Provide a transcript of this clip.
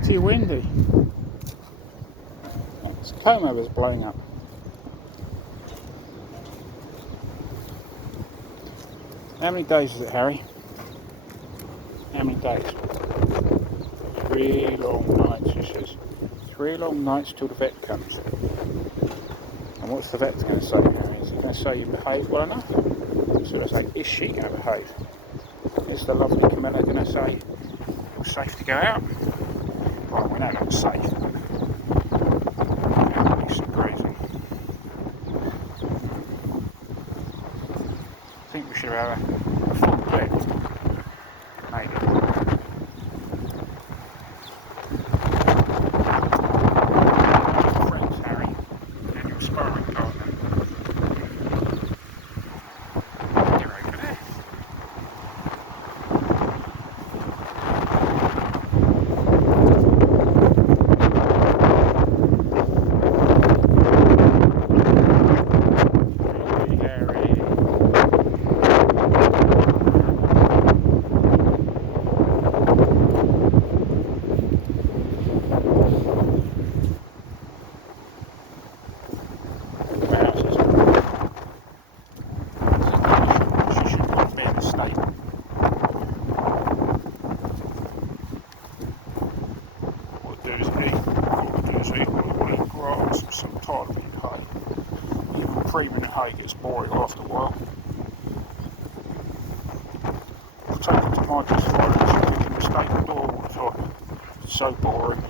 pretty windy. This comb over's blowing up. How many days is it, Harry? How many days? 3 long nights, he says. 3 long nights till the vet comes. And what's the vet going to say, Harry? Is he going to say you behave well enough? So I say, is she going to behave? Is the lovely Camilla going to say you're safe to go out? Well, we know that's safe. It's grazing. I think we should have a full vet. Maybe. Friends, Harry, and your sparring partner. You're over there. Some tidy and hay. Even creaming the hay gets boring after a while. I'll take it to my destroyer and stick it in the stable door all the time. It's so boring.